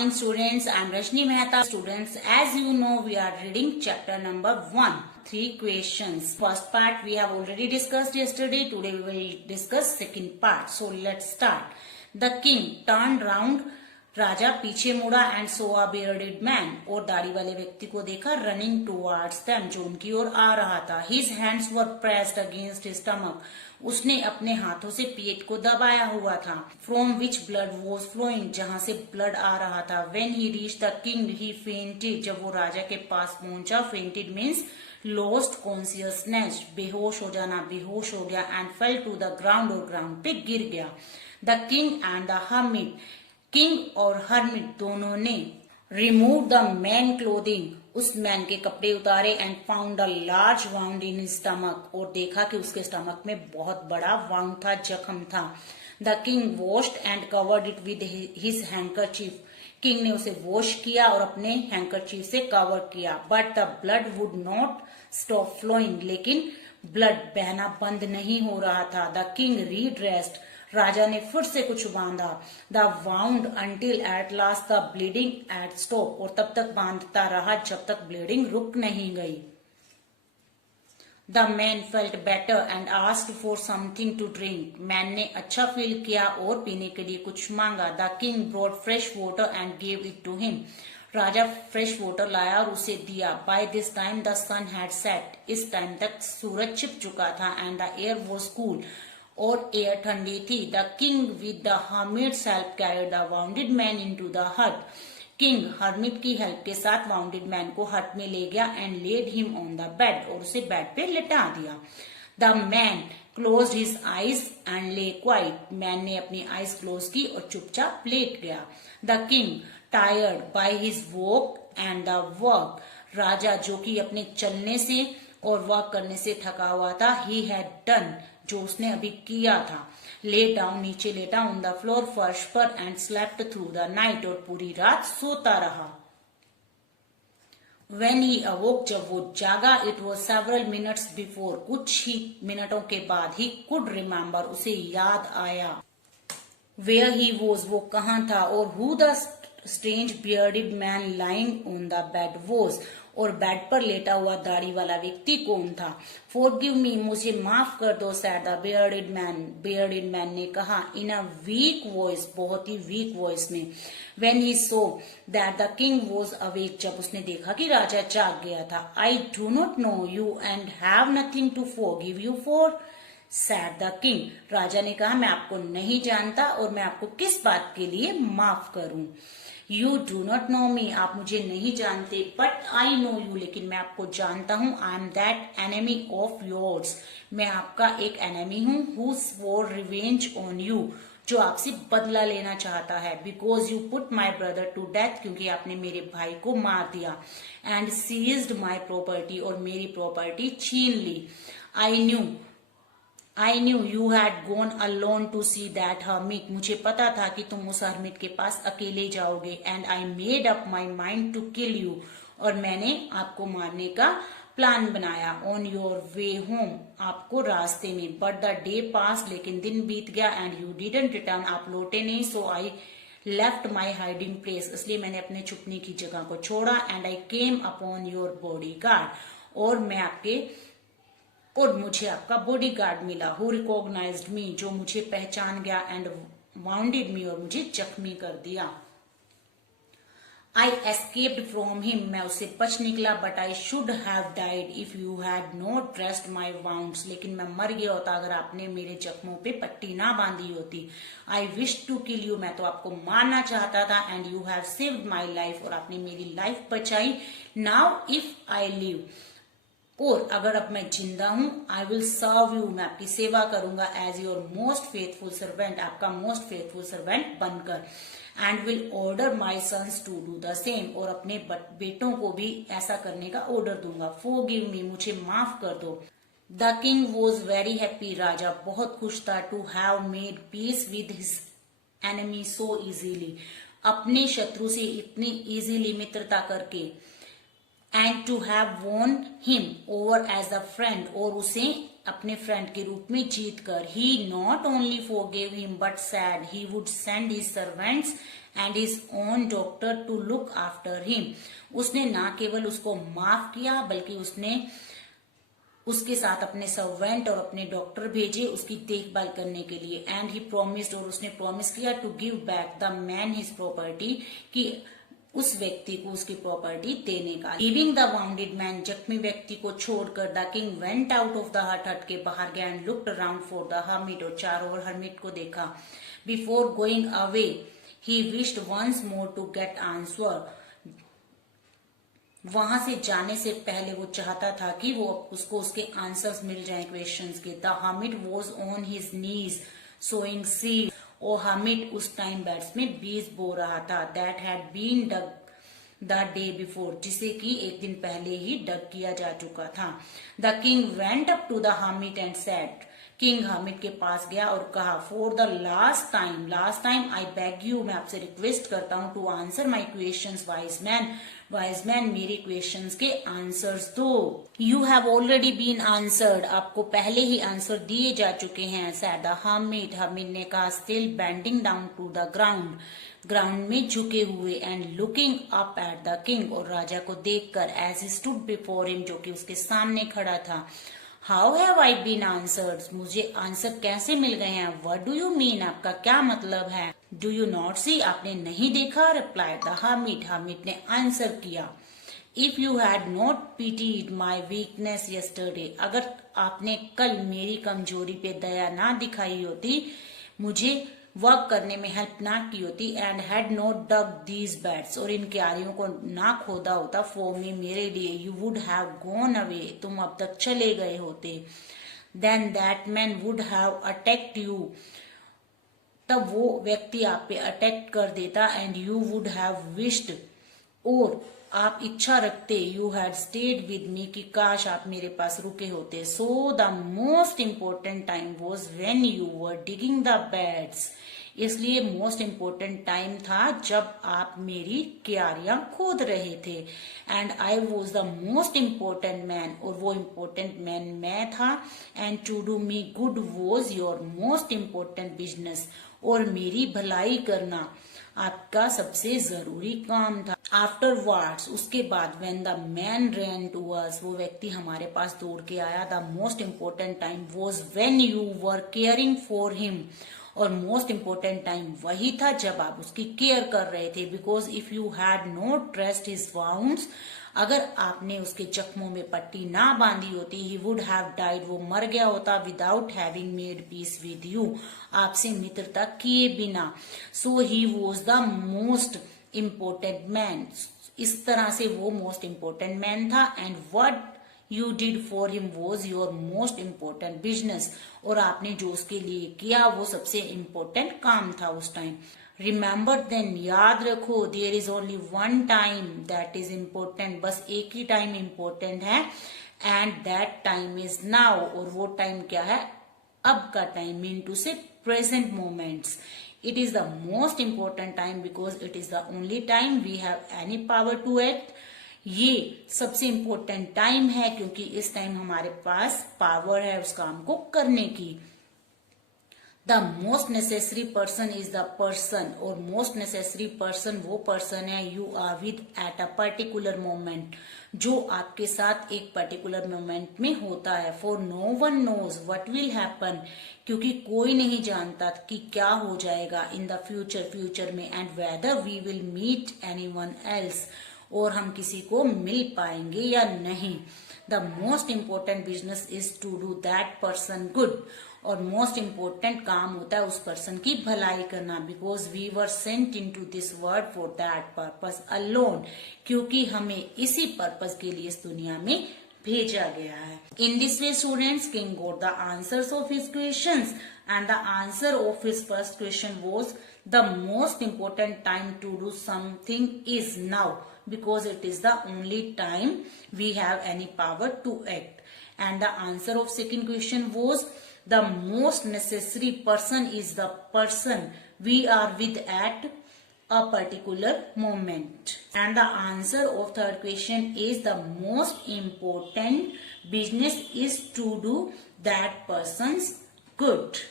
morning students, I am Rashni Mehta. Students, as you know, we are reading chapter number 1, 3 questions. First part we have already discussed yesterday. Today we will discuss second part. So let's start. The king turned round. राजा पीछे मुड़ा and so a bearded man, और दाढ़ी वाले व्यक्ति को देखा running towards them, जो उनकी ओर आ रहा था. His hands were pressed against his stomach, उसने अपने हाथों से पेट को दबाया हुआ था. From which blood was flowing, जहां से ब्लड आ रहा था. When he reach the king he fainted, जब वो राजा के पास पहुंचा. फेंटेड मीन्स लॉस्ट कॉन्सियसनेस, बेहोश हो जाना, बेहोश हो गया. And fell to the ground, और ग्राउंड पे गिर गया. The king and the hermit, king और हर्मिट दोनों ने रिमूव द मैन क्लोथिंग, उस मैन के कपड़े उतारे. And found a large wound in his stomach, और देखा कि उसके स्टमक में बहुत बड़ा वाउंड था, जख्म था. The king washed and covered it with his handkerchief, king ने उसे वॉश किया और अपने हैंकरचीफ से कवर किया. But the blood would not stop flowing, लेकिन ब्लड बहना बंद नहीं हो रहा था. द किंग रीड्रेस्ड, राजा ने फिर से कुछ बांधा. The wound until at last the bleeding at stop, और तब तक बांधता रहा जब तक ब्लीडिंग रुक नहीं गई. The man felt better and asked for something to drink, man ने अच्छा फील किया और पीने के लिए कुछ मांगा. The king brought fresh water and gave it to him, राजा फ्रेश वाटर लाया और उसे दिया. By this time the sun had set, इस टाइम तक सूरज छिप चुका था. And the air was cool, और एयर ठंडी थी. The king with the hermits help carried the wounded man into the hut, king hermit की हेल्प के साथ वाउंडेड मैन को हट में ले गया. And laid him on the bed, और उसे बेड पे लेटा दिया. The man closed his eyes and lay quiet, man ने अपनी आईज क्लोज की और चुपचाप लेट गया. The king tired by his walk and the work, राजा जो कि अपने चलने से और वर्क करने से थका हुआ था. ही हैड डन, जो उसने अभी किया था. ले डाउन, नीचे लेटा. ऑन द फ्लोर, फर्श पर. And slept through the night, और पूरी रात सोता रहा. When he awoke, जब वो जागा. It was several minutes before, कुछ ही मिनटों के बाद. ही कुड रिमेम्बर, उसे याद आया. Where he was, वो कहाँ था. और who the strange bearded man lying on the bed was, और बेड पर लेटा हुआ दाढ़ी वाला व्यक्ति कौन था. Forgive me, मुझे माफ कर दो. said the bearded man, bearded man ने कहा. in a weak voice, बहुत ही weak voice में. when he saw that the king was awake, जब उसने देखा कि राजा जाग गया था. I do not know you and have nothing to forgive you for, said the king. राजा ने कहा, मैं आपको नहीं जानता और मैं आपको किस बात के लिए माफ करूं. You do not know me, आप मुझे नहीं जानते. But I know you, लेकिन मैं आपको जानता हूँ. I am that enemy of yours, मैं आपका एक enemy हूँ. Who swore revenge on you, जो आपसे बदला लेना चाहता है. Because you put my brother to death, क्योंकि आपने मेरे भाई को मार दिया. And seized my property, और मेरी property छीन ली. I knew you had gone alone to see that hermit, मुझे पता था कि तुम उस हर्मिट के पास अकेले जाओगे. And I made up my mind to kill you, और मैंने आपको मारने का प्लान बनाया. On your way home, आपको रास्ते में. But the day passed, लेकिन दिन बीत गया. And you didn't return, आप लौटे नहीं. So I left my hiding place, इसलिए मैंने अपने छुपने की जगह को छोड़ा. And I came upon your bodyguard, और मुझे आपका बॉडीगार्ड मिला. हु रिकॉग्नाइज्ड मी, जो मुझे पहचान गया. एंड वाउंडेड मी, और मुझे जख्मी कर दिया. आई एस्केप्ड फ्रॉम हिम, मैं उससे बच निकला. But I should have died if you had not dressed my wounds, लेकिन मैं मर गया होता अगर आपने मेरे जख्मों पे पट्टी ना बांधी होती. I wish to kill you, मैं तो आपको मारना चाहता था. And you have saved my life, और आपने मेरी लाइफ बचाई. नाउ इफ आई लिव, और अगर अब मैं जिंदा हूं. आई विल सर्व यू, मैं आपकी सेवा करूंगा. As your most faithful servant, आपका मोस्ट फेथफुल सर्वेंट बनकर. And will order my sons to do the same, और अपने बेटों को भी ऐसा करने का ऑर्डर दूंगा. फॉरगिव मी, मुझे माफ कर दो. The king was very happy, राजा बहुत खुश था. To have made peace with his enemy so easily, अपने शत्रु से इतनी इजीली मित्रता करके. And to have won him over as a friend, और उसे अपने फ्रेंड के रूप में जीत कर. He not only forgive him but said he would send his servants and his own doctor to look after him. उसने ना केवल उसको माफ किया बल्कि उसने उसके साथ अपने सर्वेंट और अपने डॉक्टर भेजे उसकी देखभाल करने के लिए. एंड ही प्रॉमिस्ड, और उसने प्रॉमिस किया to give back the man his property, कि उस व्यक्ति को उसकी प्रॉपर्टी देने का. लीविंग द वाउंडेड मैन, जख्मी व्यक्ति को छोड़कर the king went out of the hut, hut के बाहर गया. And looked around for the hermit, और चारों ओर हर्मिट को देखा. Before going away he wished once more to get answer, वहां से जाने से पहले वो चाहता था कि वो उसको उसके आंसर्स मिल जाएं क्वेश्चंस के. The hermit was on his knees sowing seed, और हर्मिट उस टाइम बेड्स में बीज बो रहा था. That had been dug the day before, जिसे कि एक दिन पहले ही डग किया जा चुका था. The king went up to the hermit and said, king hermit के पास गया और कहा, for the last time I beg you, मैं आपसे रिक्वेस्ट करता हूं, to answer my questions wise man, मेरे क्वेश्चंस के आंसर्स दो. You have already been answered, आपको पहले ही आंसर दिए जा चुके हैं. सैड द हर्मिट, हर्मिट ने कहा. Still bending down to the ground में झुके हुए. And looking up at the king, और राजा को देखकर. As he stood before him, जो कि उसके सामने खड़ा था. How have I been answered, मुझे आंसर कैसे मिल गए हैं. व्हाट डू यू मीन, आपका क्या मतलब है. डू यू नॉट सी, आपने नहीं देखा. रिप्लाइड द हर्मिट, हर्मिट ने आंसर किया. If you had not pitied my weakness yesterday, अगर आपने कल मेरी कमजोरी पे दया ना दिखाई होती, मुझे वर्क करने में हेल्प ना की होती. And had not dug these beds, और इन क्यारियों को ना खोदा होता फॉर मी, मेरे लिए. You would have gone away, तुम अब तक चले गए होते. Then that man would have attacked you, तब वो व्यक्ति आप पे अटैक कर देता. And you would have wished, और आप इच्छा रखते, you had stayed with me, कि काश आप मेरे पास रुके होते. So the most important time was when you were digging the beds, इसलिए मोस्ट इम्पोर्टेंट टाइम था जब आप मेरी क्यारियां खोद रहे थे. And I was the most important man, और वो इम्पोर्टेंट मैन मैं था. And to do me good was your most important business, और मेरी भलाई करना आपका सबसे जरूरी काम था. आफ्टरवर्ड्स, उसके बाद, when the man ran to us, वो व्यक्ति हमारे पास दौड़ के आया. The most important time was when you were caring for him, और मोस्ट इम्पोर्टेंट टाइम वही था जब आप उसकी केयर कर रहे थे. Because if you had not dressed his wounds, अगर आपने उसके जख्मों में पट्टी ना बांधी होती, ही वुड हैव डाइड, वो मर गया होता. Without having made peace with you, आपसे मित्रता किए बिना. So he was the most important man, इस तरह से वो मोस्ट इम्पोर्टेंट मैन था. And what you did for him was your most important business, और आपने जो उसके लिए किया वो सबसे इम्पोर्टेंट काम था उस टाइम. रिमेम्बर देन, याद रखो. There is only one time that is important, बस एक ही टाइम इम्पोर्टेंट है. And that time is now, और वो टाइम क्या है, अब का time. Mean to say present moments. It is the most important time because it is the only time we have any power to act. ये सबसे important time है क्योंकि इस टाइम हमारे पास पावर है उस काम को करने की. The most necessary person is the person, और मोस्ट नेसेसरी पर्सन वो पर्सन है you are with at a particular moment, जो आपके साथ एक पर्टिकुलर मोमेंट में होता है. For no one knows what will happen, क्योंकि कोई नहीं जानता कि क्या हो जाएगा इन द फ्यूचर में. And whether we will meet anyone else, और हम किसी को मिल पाएंगे या नहीं. The most important business is to do that person good, और मोस्ट इम्पोर्टेंट काम होता है उस पर्सन की भलाई करना. Because we were sent into this world for that purpose alone, क्योंकि हमें इसी पर्पज के लिए इस दुनिया में भेजा गया है. In this way students, king got the answers of his questions, and the answer of his first question was the most important time to do something is now, because it is the only time we have any power to act. And the answer of second question was the most necessary person is the person we are with at a particular moment. And the answer of third question is the most important business is to do that person's good.